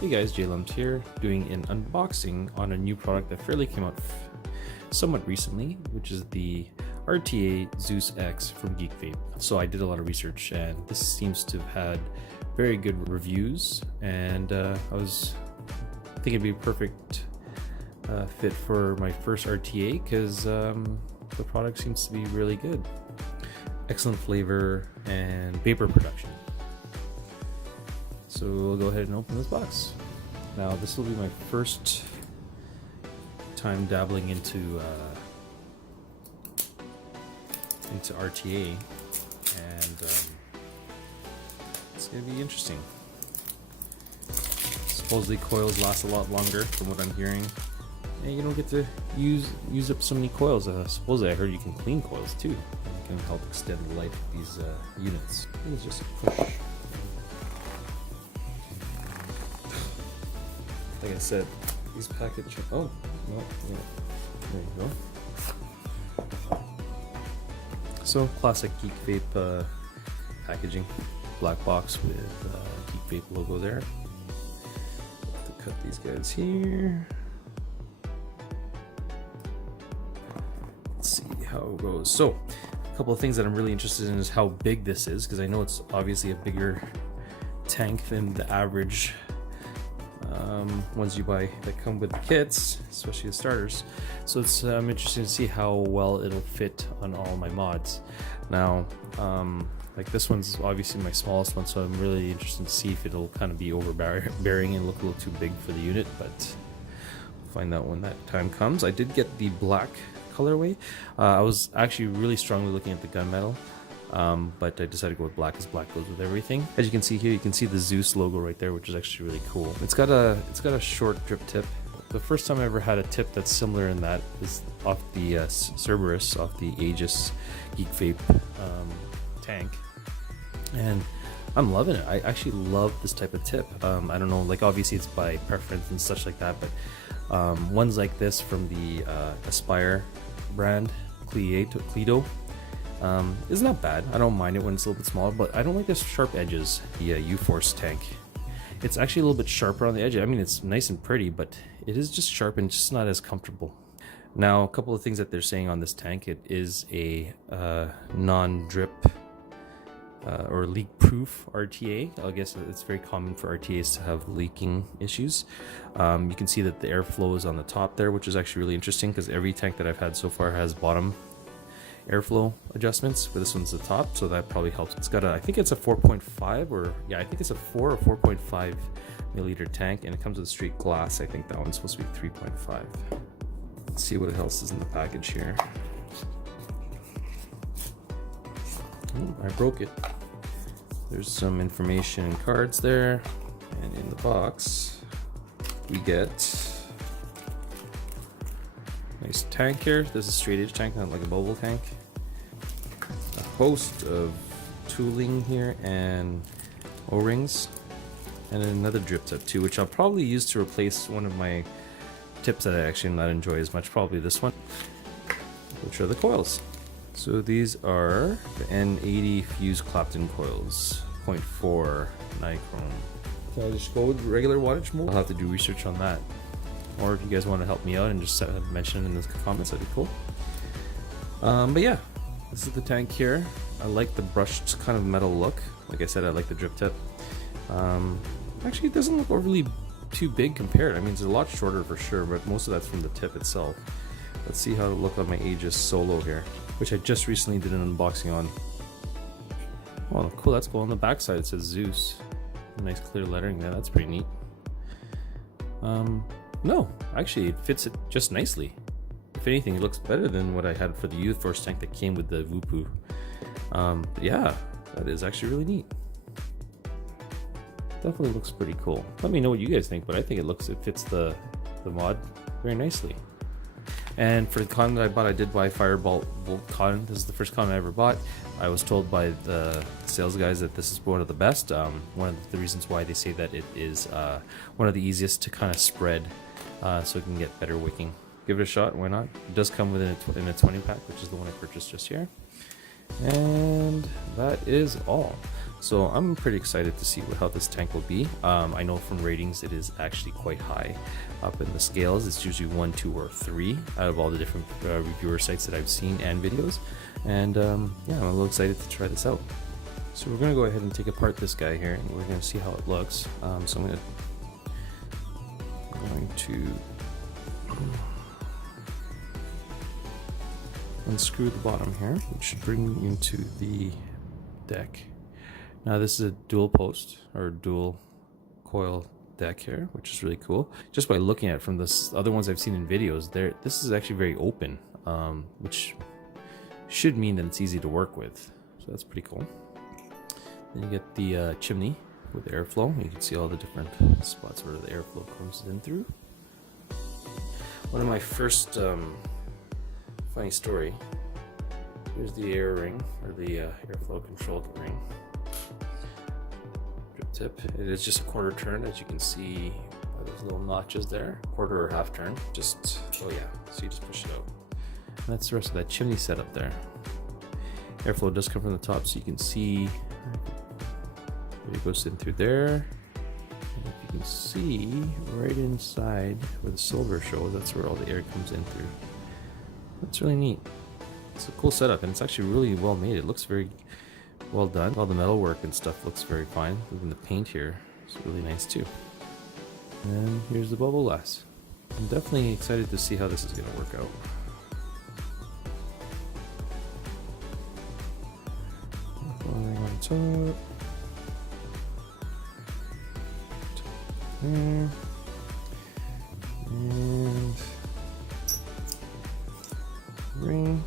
Hey guys, JLumbS here, doing an unboxing on a new product that fairly came out somewhat recently, which is the RTA Zeus X from GeekVape. So I did a lot of research and this seems to have had very good reviews, and I think it'd be a perfect fit for my first RTA because the product seems to be really good. Excellent flavor and vapor production. So we'll go ahead and open this box. Now this will be my first time dabbling into RTA, and it's gonna be interesting. Supposedly coils last a lot longer from what I'm hearing, and you don't get to use up so many coils. Supposedly I heard you can clean coils too. It can help extend the life of these units. Let's just push. Like I said, these package. Oh, no, yeah. There you go. So classic GeekVape packaging, black box with GeekVape logo there. To cut these guys here. Let's see how it goes. So, a couple of things that I'm really interested in is how big this is, because I know it's obviously a bigger tank than the average ones you buy that come with the kits, especially the starters. So it's I'm interested to see how well it'll fit on all my mods. Now, like this one's obviously my smallest one, so I'm really interested to see if it'll kind of be overbearing and look a little too big for the unit, but we'll find out when that time comes. I did get the black colorway. I was actually really strongly looking at the gunmetal. But I decided to go with black because black goes with everything. As you can see here, you can see the Zeus logo right there, which is actually really cool. It's got a short drip tip. The first time I ever had a tip that's similar in that is off the Cerberus, off the Aegis GeekVape tank, and I'm loving it. I actually love this type of tip. I don't know, like obviously it's by preference and such like that, but ones like this from the Aspire brand, Cledo. It's not bad. I don't mind it when it's a little bit smaller, but I don't like the sharp edges. The U-Force tank, it's actually a little bit sharper on the edge. I mean, it's nice and pretty, but it is just sharp and just not as comfortable. Now, a couple of things that they're saying on this tank: it is a non-drip or leak-proof RTA. I guess it's very common for RTAs to have leaking issues. You can see that the airflow is on the top there, which is actually really interesting because every tank that I've had so far has bottom airflow adjustments, but this one's the top, so that probably helps. It's got I think it's a 4.5, or yeah, I think it's a 4 or 4.5 milliliter tank, and it comes with straight glass. I think that one's supposed to be 3.5. Let's see what else is in the package here. Oh, I broke it. There's some information and cards there, and in the box we get nice tank here. This is straight edge tank, not like a bubble tank. A host of tooling here and O-rings, and another drip tip too, which I'll probably use to replace one of my tips that I actually not enjoy as much, probably this one, which are the coils. So these are the N80 fused Clapton coils, 0.4 nichrome. Can I just go with regular wattage mode? I'll have to do research on that. Or if you guys want to help me out and just mention it in the comments, that'd be cool. But yeah, this is the tank here. I like the brushed kind of metal look. Like I said, I like the drip tip. Actually, it doesn't look overly too big compared. I mean, it's a lot shorter for sure, but most of that's from the tip itself. Let's see how it'll look on my Aegis Solo here, which I just recently did an unboxing on. Oh, cool, that's cool. On the back side, it says Zeus. Nice clear lettering there, that's pretty neat. No, actually it fits it just nicely. If anything, it looks better than what I had for the U-Force tank that came with the Vupu. But yeah, that is actually really neat. Definitely looks pretty cool. Let me know what you guys think, but I think it fits the mod very nicely. And for the con that I bought, I did buy Firebolt Con. This is the first con I ever bought. I was told by the sales guys that this is one of the best. One of the reasons why they say that it is one of the easiest to kind of spread, so it can get better wicking. Give it a shot, why not? It does come within in a 20 pack, which is the one I purchased just here. And that is all. So I'm pretty excited to see how this tank will be. I know from ratings it is actually quite high up in the scales. It's usually 1, 2, or 3 out of all the different reviewer sites that I've seen and videos. And yeah, I'm a little excited to try this out. So we're going to go ahead and take apart this guy here, and we're going to see how it looks. So I'm going to unscrew the bottom here, which should bring me into the deck. Now this is a dual post or dual coil deck here, which is really cool. Just by looking at it from the other ones I've seen in videos, this is actually very open, which should mean that it's easy to work with. So that's pretty cool. Then you get the chimney with airflow. You can see all the different spots where the airflow comes in through. One of my first funny story. Here's the air ring, or the airflow control ring. Drip tip. It is just a quarter turn, as you can see by those little notches there. Quarter or half turn. Just, oh yeah, so you just push it out. And that's the rest of that chimney setup there. Airflow does come from the top, so you can see it goes in through there. And if you can see right inside where the silver shows, that's where all the air comes in through. That's really neat. It's a cool setup, and it's actually really well made. It looks very well done. All the metalwork and stuff looks very fine. Even the paint here is really nice too. And here's the bubble glass. I'm definitely excited to see how this is going to work out. Ring on top. There. And ring.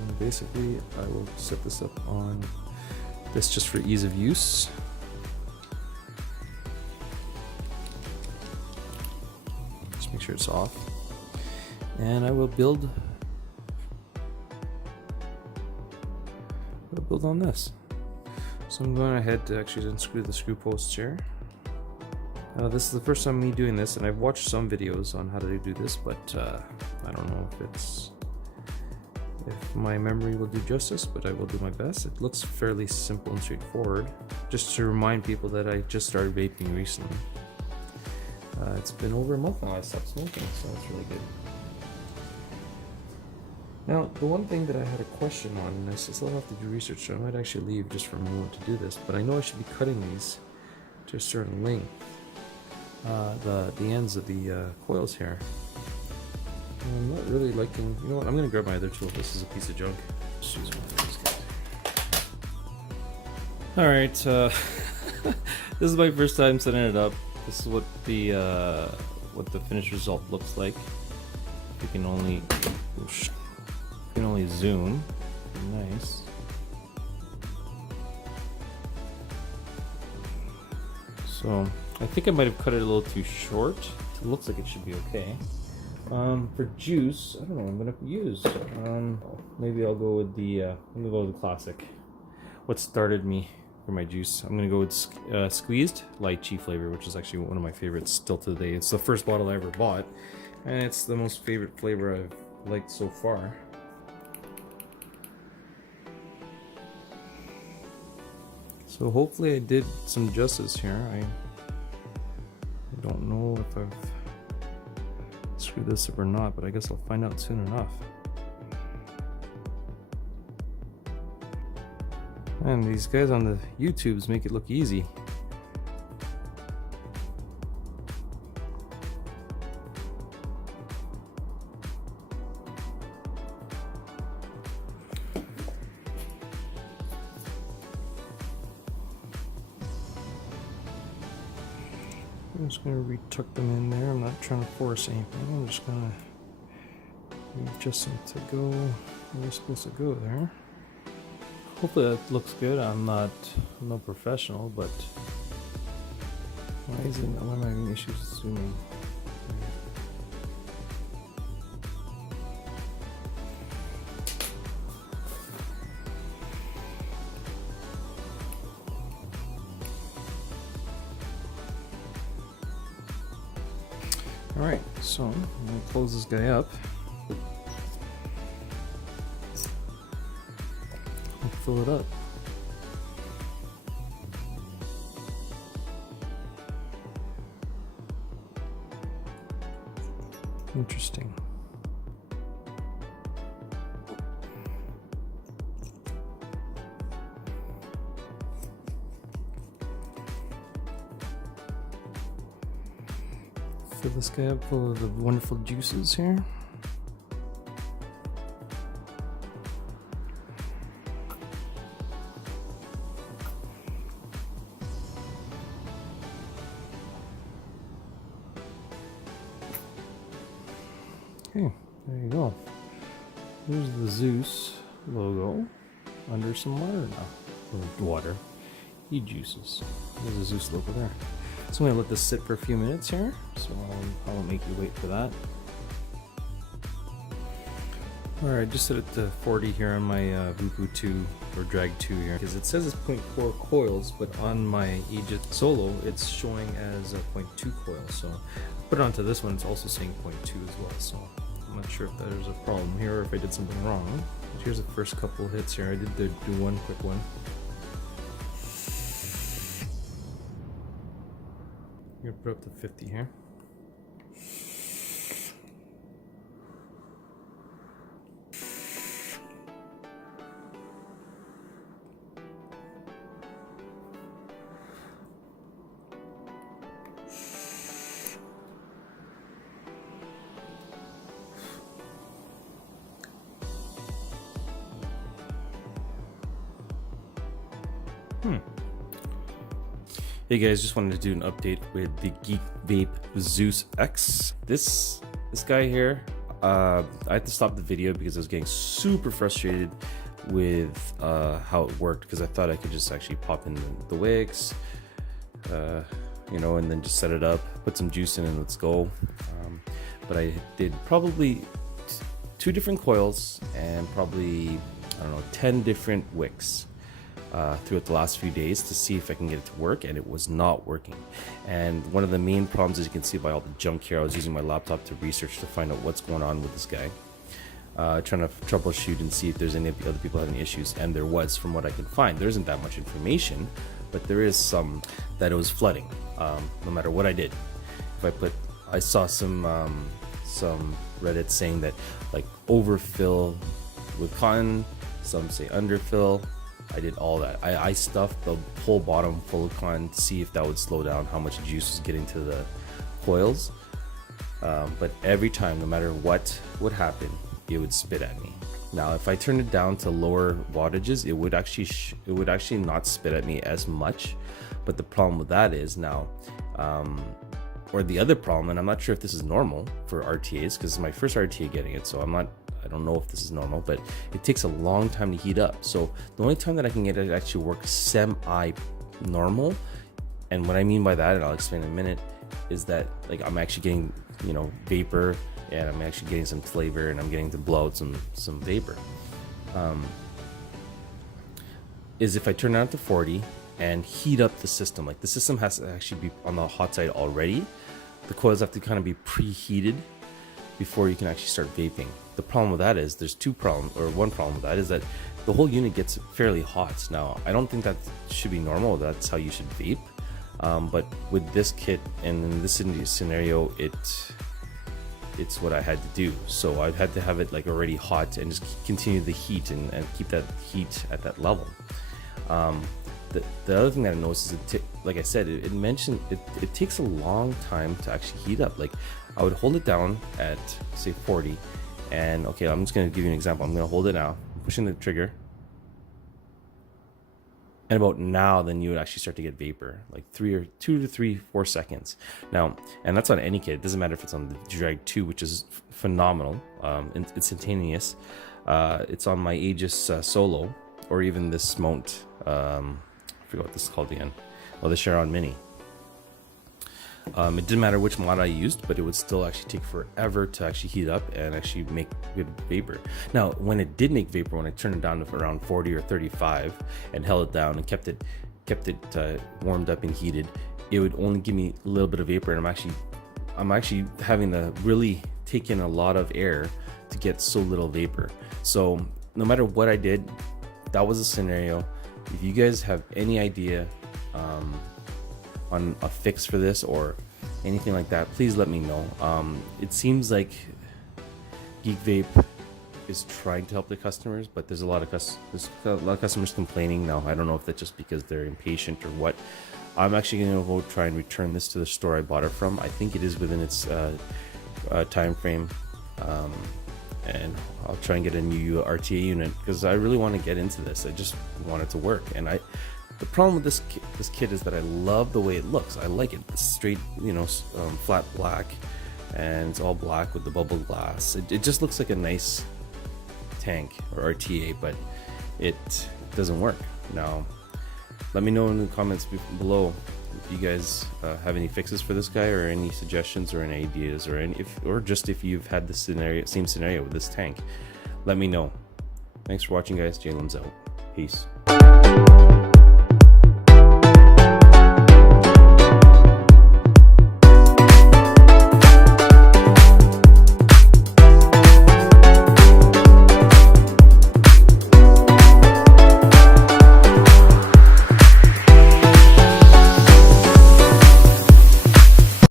And basically I will set this up on this just for ease of use. Just make sure it's off. And I will build on this. So I'm going ahead to actually unscrew the screw posts here. This is the first time me doing this, and I've watched some videos on how to do this, but I don't know if my memory will do justice, but I will do my best. It looks fairly simple and straightforward. Just to remind people that I just started vaping recently. It's been over a month now I stopped smoking, so it's really good. Now, the one thing that I had a question on, and I still have to do research, so I might actually leave just for a moment to do this, but I know I should be cutting these to a certain length. The ends of the coils here. I'm not really liking. You know what? I'm gonna grab my other tool. This is a piece of junk. Just use one of these guys. All right. This is my first time setting it up. This is what the finished result looks like. You can only zoom. Nice. So I think I might have cut it a little too short. It looks like it should be okay. For juice, I don't know what I'm gonna use. Maybe I'll go with the classic. What started me for my juice? I'm gonna go with squeezed lychee flavor, which is actually one of my favorites still to today. It's the first bottle I ever bought, and it's the most favorite flavor I've liked so far. So hopefully I did some justice here. I don't know if I've screwed this up or not, but I guess I'll find out soon enough. Man, these guys on the YouTubes make it look easy. I'm just going to retuck them in there. I'm not trying to force anything. I'm just going to adjust them to go where they're supposed to go there. Hopefully that looks good. I'm no professional, but why am I having issues zooming? Alright, so I'm going to close this guy up. I'll fill it up. Interesting. Fill this guy up full of the wonderful juices here. Okay, there you go. There's the Zeus logo under some water now. Or water. E-juices. There's the Zeus logo there. So I'm going to let this sit for a few minutes here. So I won't make you wait for that. Alright, just set it to 40 here on my VAPE 2 or Drag 2 here. Because it says it's 0.4 coils, but on my Aegis Solo it's showing as a 0.2 coil. So put it onto this one, it's also saying 0.2 as well. So I'm not sure if there's a problem here or if I did something wrong. But here's the first couple hits here. I did do one quick one. I'm gonna put up to 50 here. Hey guys, just wanted to do an update with the GeekVape Zeus X. This guy here, I had to stop the video because I was getting super frustrated with how it worked, because I thought I could just actually pop in the wicks, you know, and then just set it up, put some juice in and let's go. But I did probably 2 different coils and probably, I don't know, 10 different wicks throughout the last few days to see if I can get it to work, and it was not working. And one of the main problems, as you can see by all the junk here, I was using my laptop to research to find out what's going on with this guy, trying to troubleshoot and see if there's any other people having issues, and there was, from what I can find. There isn't that much information, but there is some that it was flooding, no matter what I did. I saw some Reddit saying that like overfill with cotton, some say underfill. I did all that. I stuffed the whole bottom full of cotton to see if that would slow down how much juice was getting to the coils. But every time, no matter what would happen, it would spit at me. Now, if I turned it down to lower wattages, it would actually not spit at me as much. But the problem with that is now, or the other problem, and I'm not sure if this is normal for RTAs, because it's my first RTA getting it, so I don't know if this is normal, but it takes a long time to heat up. So the only time that I can get it to actually work semi-normal, and what I mean by that, and I'll explain in a minute, is that like I'm actually getting, you know, vapor, and I'm actually getting some flavor, and I'm getting to blow out some vapor. Is if I turn it on to 40 and heat up the system. Like the system has to actually be on the hot side already. The coils have to kind of be preheated before you can actually start vaping. The problem with that is there's one problem with that is that the whole unit gets fairly hot. Now, I don't think that should be normal. That's how you should vape. But with this kit and in this scenario, it's what I had to do. So I had to have it like already hot and just continue the heat and keep that heat at that level. The other thing that I noticed is, like I said, it mentioned it takes a long time to actually heat up. Like I would hold it down at say 40, and okay, I'm just going to give you an example. I'm going to hold it now, pushing the trigger, and about now, then you would actually start to get vapor, like 2 to 3, 4 seconds. Now, and that's on any kit. It doesn't matter if it's on the Drag 2, which is phenomenal, instantaneous. It's on my Aegis Solo, or even this mount. I forgot what this is called again. Oh, the Charon Mini. It didn't matter which mod I used, but it would still actually take forever to actually heat up and actually make good vapor. Now, when it did make vapor, when I turned it down to around 40 or 35 and held it down and kept it warmed up and heated, it would only give me a little bit of vapor, and I'm actually having to really take in a lot of air to get so little vapor. So no matter what I did, that was a scenario. If you guys have any idea on a fix for this, or anything like that, please let me know. It seems like GeekVape is trying to help the customers, but there's a lot of customers complaining now. I don't know if that's just because they're impatient or what. I'm actually going to go try and return this to the store I bought it from. I think it is within its time frame, and I'll try and get a new RTA unit because I really want to get into this. I just want it to work, and the problem with this kit is that I love the way it looks. I like it. It's straight, flat black, and it's all black with the bubble glass. It just looks like a nice tank or RTA, but it doesn't work. Now, let me know in the comments below if you guys have any fixes for this guy, or any suggestions, or any ideas, or just if you've had this same scenario with this tank. Let me know. Thanks for watching, guys. JLumbS out. Peace.